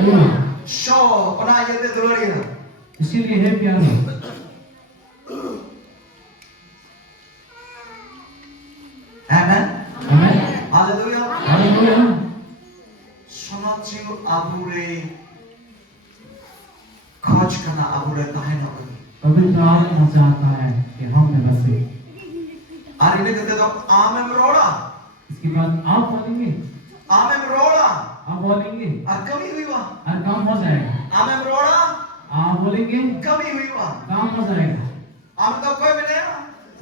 Show ओना येते दुलड़िया इसीलिए है प्यारे आमेन आमेन हालेलुया हालेलुया सोनाचिंग आबुरे खोज करना आबुरे ताहेना बनी पवित्र आत्मा चाहता है कि हम में बसे और इन्हें कहते तो आमे मरोड़ा इसके बाद आप बोलेंगे आमे मरोड़ा आप बोलेंगे और कमी हुई वहाँ और काम हो जाएगा आमे मरोड़ा आप बोलेंगे कमी हुई वहाँ काम हो जाएगा आमे तो कोई में नया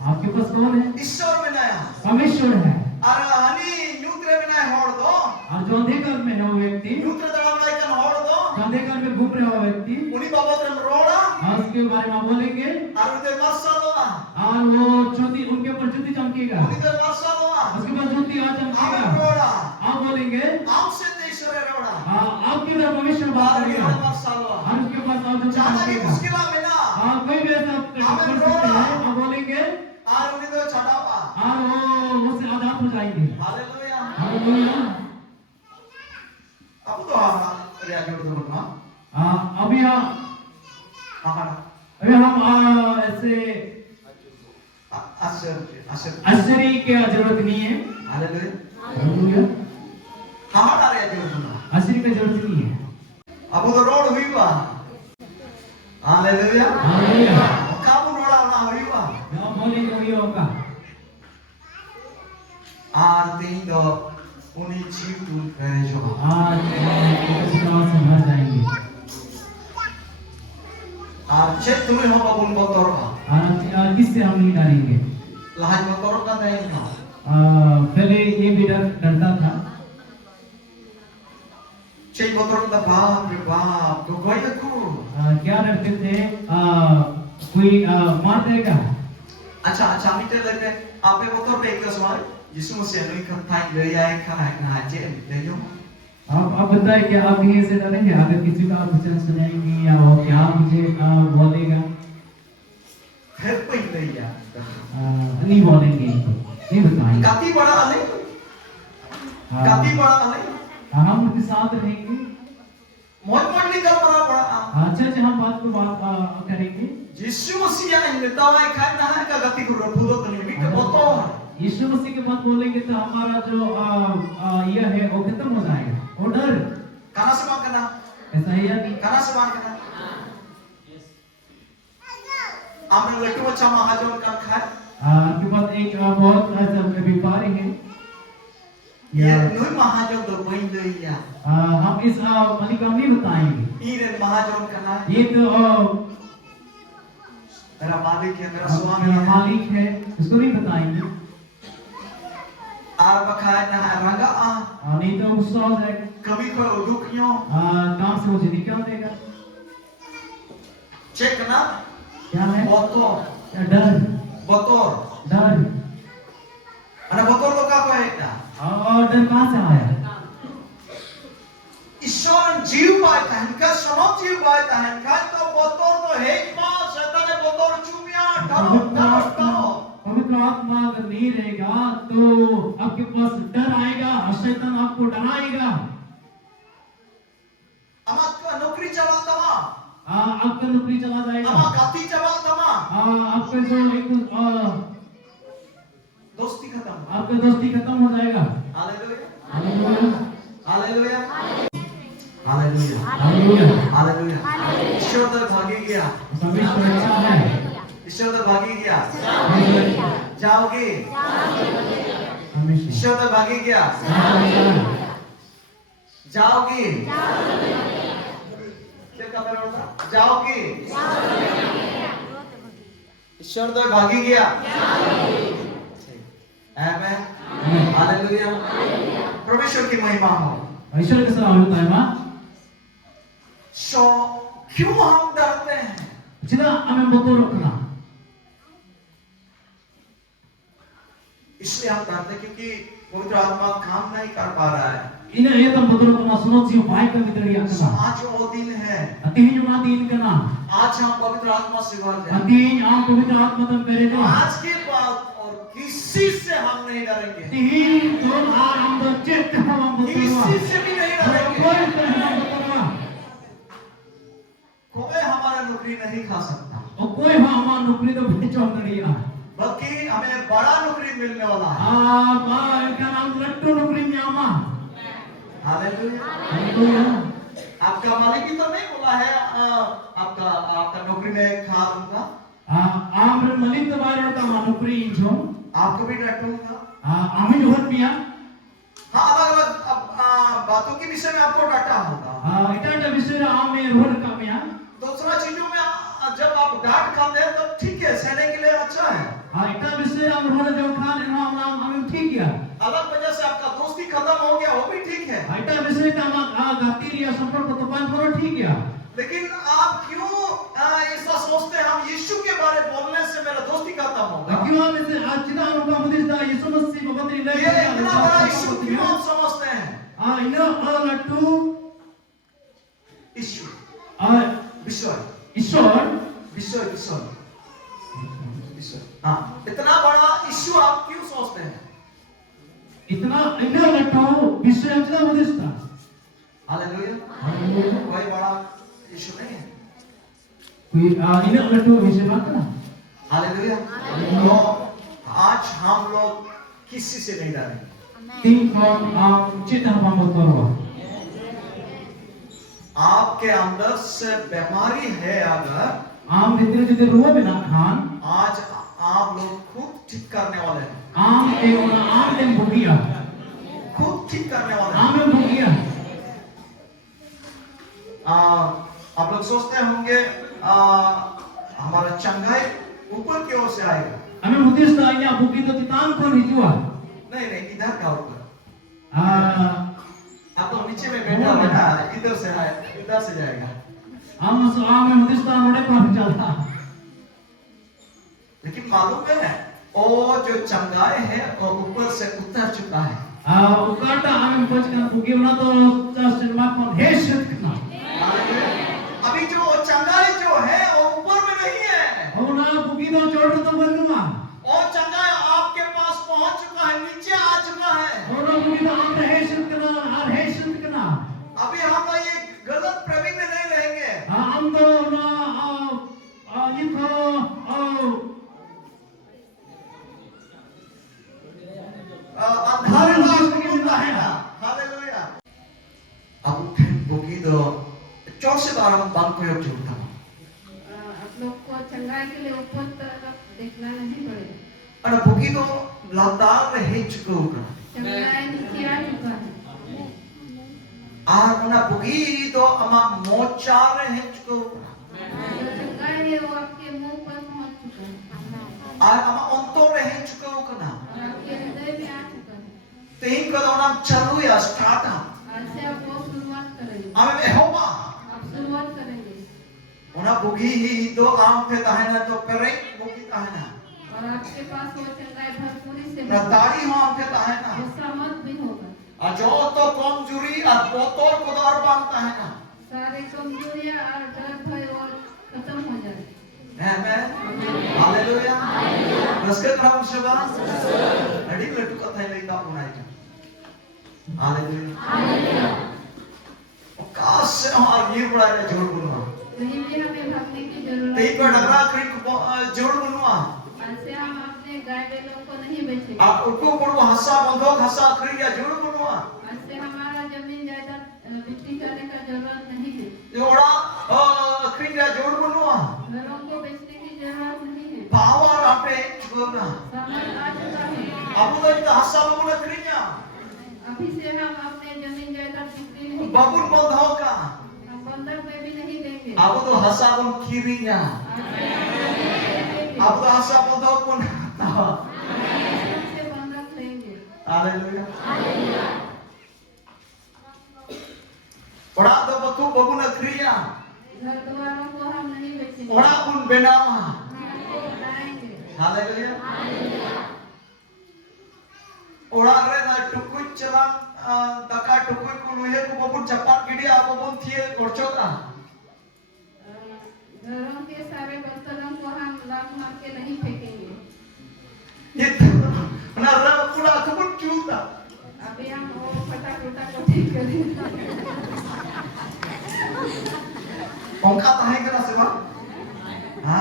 आपके पास कौन है ईश्वर में नया परमेश्वर है और हनी न्यूट्रे में नया होड़ दो और जो अंधेकार में है वो व्यक्ति न्यूट्रे दड़ा में एक होड़ दो जो अंधेकार में घूम रहा हुआ व्यक्ति उन्हीं बाबत में मरोड़ा और उसके बारे में आप बोलेंगे और उनके मसाला और वो ज्योति उनके ऊपर ज्योति चमकेगा उनके मसाला उसके बाद ज्योति और आमे चमकेगा मरोड़ा आप बोलेंगे आपसे ईश्वर रोड़ा आपकी तरफ परमेश्वर बात और करेगा ये मसाला और उसके बाद आप जो ज्यादा की चमकेगा मुश्किल में ना कोई भी ऐसा कर सकते हैं आप बोलेंगे और उन्हीं तो छटावा और वो मुझसे आजाद हो जाएंगे हालेलुया हालेलुया अब तो रिया के तो बोलना अभी हम ऐसे आश्चर्य की जरूरत नहीं है हालेलुया हालेलुया कहां आ रहा है जो आश्चर्य की जरूरत नहीं है अब तो रोड हुई बा हालेलुया हालेलुया काबू रोड ना हुई बा हम बोलेंगे वही होगा आरती दो उन्हीं जीव तुम करे जो आज विश्वास से भर जाएंगे और चेत तुम्हें हो बाबुल बतौर का और किससे हम नहीं डरेंगे लाज बतौर का नहीं ना पहले ये भी डरता था चेत बतौर का बाप रे बाप तो कोई को क्या डरते थे कोई मार देगा अच्छा अच्छा मिटे लेके आपे बतौर पे एक सवाल यीशु मसीह ने कहा ले आए खाना ना जे ले लो आप बताइए कि आप ये से डरेंगे अगर किसी का आप वचन सुनेंगे या वो क्या मुझे बोलेगा फिर कोई नहीं यार नहीं बोलेंगे नहीं बताएंगे काती बड़ा अले काती बड़ा अले हम उनके साथ रहेंगे मोट मोट निकल बड़ा अच्छा अच्छा हम बात को बात करेंगे यीशु मसीह ने दवाई खाए ना है का गति को रफूदो करने में तो बताओ यीशु मसीह के बात बोलेंगे तो हमारा जो यह है वो खत्म हो जाएगा वो डर कहां से बात करना ऐसा है या नहीं कहां से बात करना हमने लट्टू बच्चा महाजन का खाए आपके पास एक बहुत ऐसा व्यापारी है ये नई महाजन तो बन गई या हम इस मालिक को नहीं बताएंगे ये महाजन कहा ये तो मेरा मालिक है मेरा स्वामी मेरा है मालिक है उसको नहीं बताएंगे आर बखाए ना रंगा नहीं तो गुस्सा हो जाएगा कभी कोई दुखियों काम से मुझे निकाल देगा चेक ना क्या है बतौर डर बतौर डर अरे बतौर तो का कोई ना और डर कहाँ से आया ईश्वर जीव पाता है इनका समझ जीव पाता है इनका तो बतौर तो है मां शैतान ने बतौर चुमिया डरो डरो डरो पवित्र आत्मा अगर नहीं रहेगा तो आपके पास डर आएगा और शैतान आपको डराएगा आपका नौकरी चला तमा आपका नौकरी चला जाएगा आपका गाती चला तमा आपका जो एक दोस्ती खत्म आपका दोस्ती खत्म हो जाएगा hallelujah hallelujah hallelujah hallelujah hallelujah ईश्वर तो भागी गया परमेश्वर अच्छा है ईश्वर तो भागी गया जाओगे ईश्वर तो भागी गया जाओगे क्या कहा होता जाओगे ईश्वर तो भागी गया आमेन हालेलुया परमेश्वर की महिमा हो ईश्वर के सलाम होता है मां सो क्यों हम डरते हैं जितना हमें बतो रखना इसलिए हम डरते हैं क्योंकि पवित्र आत्मा काम नहीं कर पा रहा है इन्हें ये तो बतो रखना सुनो जी भाई का मित्र या करना आज वो दिन है अतिहिं ना दिन करना आज हम पवित्र आत्मा से भर जाए अतिहिं आम पवित्र आत्मा तम करे जो आज के बाद और किसी से हम नहीं डरेंगे अतिहिं तुम हम तो चेत हम बतो किसी से भी नहीं डरेंगे कोई तरह बतो नहीं खा सकता, और कोई हमारा नौकरी तो बेचो नहीं है, बल्कि हमें बड़ा नौकरी मिलने वाला है। इनका नाम लट्टू नौकरी में आमा। हालेलुया। आपका मालिक ही तो नहीं बोला है आपका नौकरी में खा लूंगा, आमरे मलिक तो बाहर का नौकरी इंजो, आपको भी डांटूंगा। आमी जोहर मिया, हाँ, अलग अलग बातों के विषय में आपको डांटा होगा। इतना विषय आमे रोड का मिया। दूसरा चीजों में जब आप डांट खाते हैं तब ठीक है, सहने के लिए अच्छा है। इतना विषय हम रोड जो खाने हम हमें ठीक है। अलग वजह से आपका दोस्ती खत्म हो गया, वो भी ठीक है। इतना विषय का हम गाती या संपर्क तो पांच करो ठीक है। लेकिन आप क्यों ऐसा सोचते हैं हम यीशु के बारे में बोलने से मेरा दोस्ती खत्म होगा? क्यों हम इसे आज चिता उनका मुदिस्ता यीशु मसीह बबतरी ले ये इतना बड़ा यीशु क्यों हम समझते हैं? इन्हें लट्टू यीशु विश्व हाँ, इतना बड़ा यीशु आप क्यों सोचते हैं? इतना इन्हें लट्टू विश्व चिता मुदिस्ता। हालेलुया। कोई बड़ा यीशु नहीं है, कोई इन्हें लट्टू विश्व बात ना। हालेलुया। तो आज हम लोग किसी से नहीं डरेंगे। तीन कौन चिता हम करो। आपके अंदर से बीमारी है, अगर आम भीतर जिते रुआ बिना खान, आज आप लोग खुद ठीक करने वाले हैं। आम ने भूगिया, खुद ठीक करने वाले हैं। आम ने भूगिया। आप लोग सोचते होंगे हमारा चंगाई ऊपर की ओर से आएगा। हमें मुदिस्ता या भूगी तो तितान को निजुआ। नहीं, इधर का ऊपर। आप तो नीचे में बैठा इधर से जाएगा। आम मुदिस्ता बड़े पास चलता। लेकिन मालूम है वो जो चंगाई है वो ऊपर से उतर चुका है। उकाटा हमें कुछ कर भूगी ना तो सिनेमा कौन है शिकना। अभी जो चंगाई जो है वो ऊपर में नहीं है। और ना भूगी तो छोड़ तो बनूंगा। और चंगाई आपके पास पहुंच चुका है, नीचे आ चुका है। और भूगी तो हम है शिकना, और है शिकना। अभी हम ये गलत प्रवृत्ति में नहीं रहेंगे। हम तो ना ये अंधारे रास्ते में होता है ना। हालेलुया। अब भूगी तो चौक से बार हम बंद को जोड़ता हूँ। आप लोग को चंगाई के लिए ऊपर तरफ देखना नहीं पड़ेगा। और भूगी तो लगातार रह चुका होगा। चंगाई नीचे आ चुका है। ना भूगी तो अमा मोचार रह चुका होगा। चंगाई है वो आपके मुंह पर पहुंच चुका है। अमा अंतो रह चुका होगा ना। आपके हृदय में आ चुका है। तीन कदम नाम चालू या स्टार्ट आज से आप वो शुरुआत करेंगे। हमें होगा। आप शुरुआत करेंगे। उन्हें भूगी ही तो आम पे ताहना तो करे भूगी ताहना। और आपके पास वो चंगाई भरपूरी से ना दाढ़ी हो आम पे ताहना। गुस्सा मत भी होगा। जो तो कमजोरी और बोतोर कुदार बांधता है ना। सारे कमजोरियां और डर भय और खत्म हो जाए। आमेन। हालेलुया। नमस्कार प्रभु सेवा। अड़ी लट्टू कथा है लेका बनाएगा। हालेलुया। काश से हम ये बड़ा है जोड़ बुनवा। कहीं भी हमें भागने की जरूरत तेई पर डगरा क्रिक जोड़ बुनवा। आज से हम अपने गाय बैलों को नहीं बेचेंगे। आप उनको पड़ो हंसा बंधो हंसा क्रिक या जोड़ बुनवा। आज से हमारा जमीन जायदाद बिक्री करने का जरूरत नहीं है। जोड़ा क्रिक या जोड़ बुनवा। घरों को बेचने की जरूरत नहीं है। पावर आपे चुकोगा। समय आ चुका है। अब तो इतना हंसा बंधो क्रिक या। अभी से हम अपने जमीन जायदाद बिक्री नहीं बाबुल बंधो का। हम बंधक में भी नहीं देंगे। अब तो हंसा बंध किरिया। अब तो हंसा बंधो कौन? से बंधक लेंगे। हालेलुया। पढ़ा तो बतू बबू न क्रिया। घर द्वारों को हम नहीं बेचेंगे। पढ़ा उन बेनावा। हमको बनाएंगे। हालेलुया। ओड़ा रे ना टुकुच चला दका टुकुच को लोहे को बबू चपाट गिड़ी आप बबू थिए कोचोता। घरों के सारे बर्तनों को हम लाख मार के नहीं फेंकेंगे। ये ना रंग पूरा कबूल चूता। अभी हम वो फटा फटा को ठीक करेंगे। पंखा तो है क्या सेवा? Ha?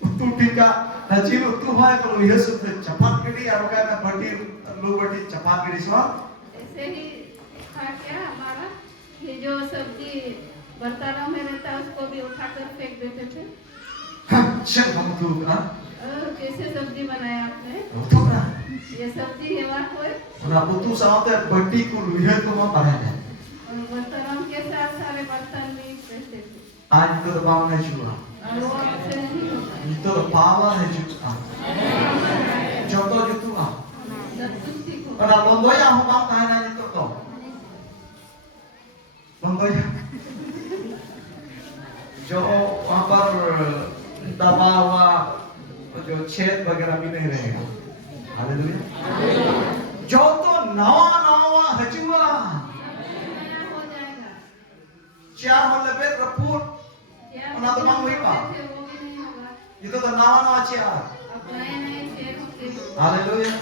Utu tika haji utu hoy kalau ia sudah cepat gini atau kata berarti lu berarti cepat gini soal? ऐसे ही था क्या हमारा ये जो सब्जी बर्तनों में रहता है उसको भी उठाकर फेंक देते थे। Cek kamu tuh kan? कैसे सब्जी बनाया आपने? Utu kan? ये सब्जी है वहाँ कोई Nah utu sama teh berarti ku lihat tu mau parahnya. और बर्तनों के साथ सारे बर्तन भी रहते थे Itu bangga juga. और वो आपसे नहीं होता Itu power juga. Contoh itu ah. सब कुछ ठीक हो Kalau londo yang bang tahan itu tuh. Londo yang जो वहाँ पर दबा हुआ जो छेद वगैरह भी नहीं रहेगा। हालेलुया। जो तो नवा नवा हजूला नया हो जाएगा चार मतलब पे रपूर क्या उन्हें तो मांग हुई पा थे वो भी नहीं होगा ये तो नवा नवा चार अब नए नए थे उसके हालेलुया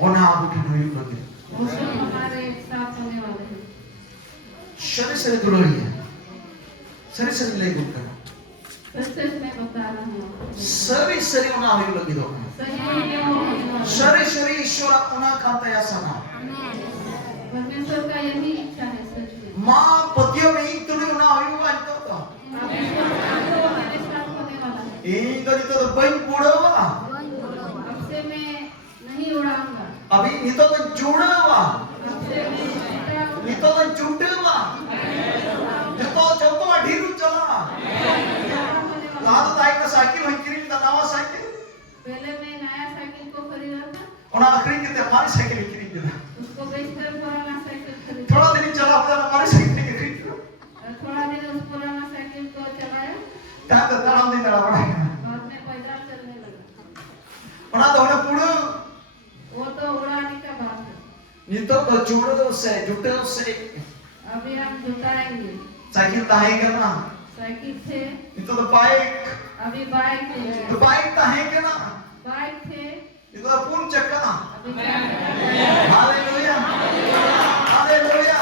उन्हें आप उठे हुई प्रति वो सब हमारे साथ होने वाले हैं शरीर से दुलोरी है शरीर से ले गुप्ता सच मैं बता रहा हूँ शरीर से उन्हें हुई लगी दो सही में वो होने वाला है। शरीर ईश्वर उन्हें खाता या सना परमेश्वर का यही इच्छा है सच में माँ पतियों में एक तुली उन्हें हुई हुआ तो आप ईश्वर का तो हमारे साथ होने वाला है एक तो बन बूढ़ा हुआ अब से मैं नहीं उड़ाऊंगा अभी नहीं तो जुड़ा हुआ अब से मैं उड़ाऊंगा नहीं तो जुटे हुआ जो तो ढीरू चला लाद ताई का साइकिल हुई किरी का नवा साइकिल पहले मैं नया साइकिल को खरीदा था और आखिरी के ते हमारी साइकिल किरी दिया उसको बेचकर पुराना साइकिल खरीदा थोड़ा दिन चला फिर हमारी साइकिल किरी थोड़ा दिन उस पुराना साइकिल को चलाया क्या तो तनाव दिन चला पड़ा बाद में पैदल चलने लगा और तो उन्हें पूरा वो तो उड़ाने का बात है नहीं तो जुड़े उससे जुटे उससे अभी हम जुटाएंगे साइकिल ताहे करना साइकिल थे नहीं तो बाइक अभी बाइक थे तो बाइक ताहे करना बाइक थे नहीं तो पूर्ण चक्का अभी हालेलुया हालेलुया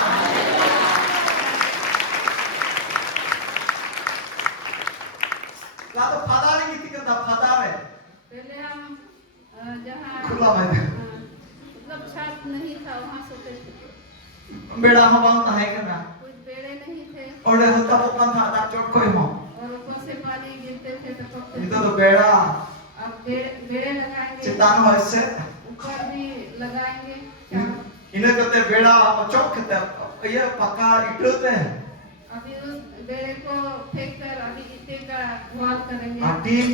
ला तो फदार की थी कहता फदार है पहले हम जहाँ खुला मैदान मतलब छत नहीं था वहाँ सोते थे बेड़ा हवांग ताहे करना कुछ बेड़े नहीं थे और होता वो पंथ आधा चोट कोई हो और ऊपर से पानी गिरते थे टपकते नहीं थे तो बेड़ा अब बेड़े लगाएंगे चितान हो इससे ऊपर भी लगाएंगे इन्हें कहते बेड़ा चौक कहते ये पक्का इटते हैं अभी उस बेड़े को फेंक कर अभी ईंटे का घुआल करेंगे टीन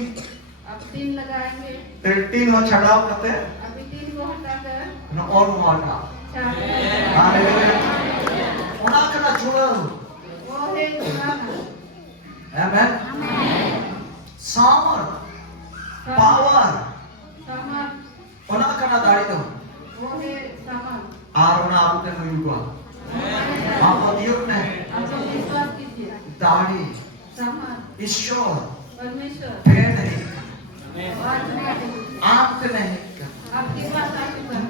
अब टीन लगाएंगे टीन हो छड़ाव करते अभी टीन को हटाकर न और मारना चार हालेलुया उन्हें कना जुड़ा वो है जुड़ाना आमेन सामर पावर सामान उन्हें कना दाढ़ी दो वो है सामान आर उन्हें आपने नहीं हुआ आप दियो ने आप लोग विश्वास कीजिए दाढ़ी सामान ईश्वर परमेश्वर पैर नहीं बात नहीं आंख नहीं आपकी बात आपकी बात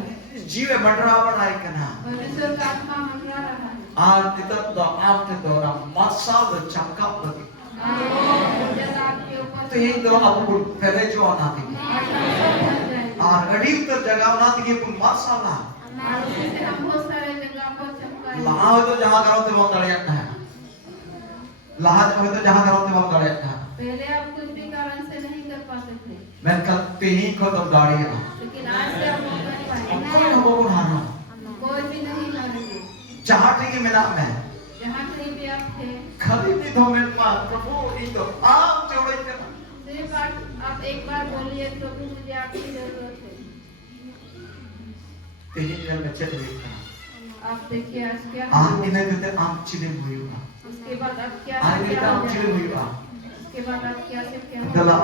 जीव मंडरा बनाए कना परमेश्वर का आत्मा मंडरा रहा है आर तितर दो आंख तो ना मसा द चक्का लगी और वो जल आपके ऊपर तो ये दो आपको पहले जो आना थी और अड़ी उत्तर जगह ना थी ये पुन मसाला और उसी से हम बहुत सारे जगह पर चमकाएंगे लाहा तो जहाँ करो तो वहाँ गड़े जाता है लाहा तो जहाँ करो तो वहाँ गड़े जाता है पहले आप कुछ भी कारण से नहीं कर पाते थे मैं कल ही को तो दाढ़ी है लेकिन आज से आप वो कर पाएंगे कोई ना वो हारो कोई भी नहीं हारेंगे जहाँ ठीक मिला मैं जहाँ कहीं भी आप थे कभी भी तो मेरे पास प्रभु ये तो आप जोड़े थे सिर्फ आप एक बार बोलिए प्रभु मुझे आपकी जरूरत है तेरी जल में चल रही था आप देखिए आज क्या आप इन्हें कहते आम चिले हुई हुआ उसके बाद आप क्या आज भी आम चिले हुई हुआ उसके बाद आप क्या से क्या गला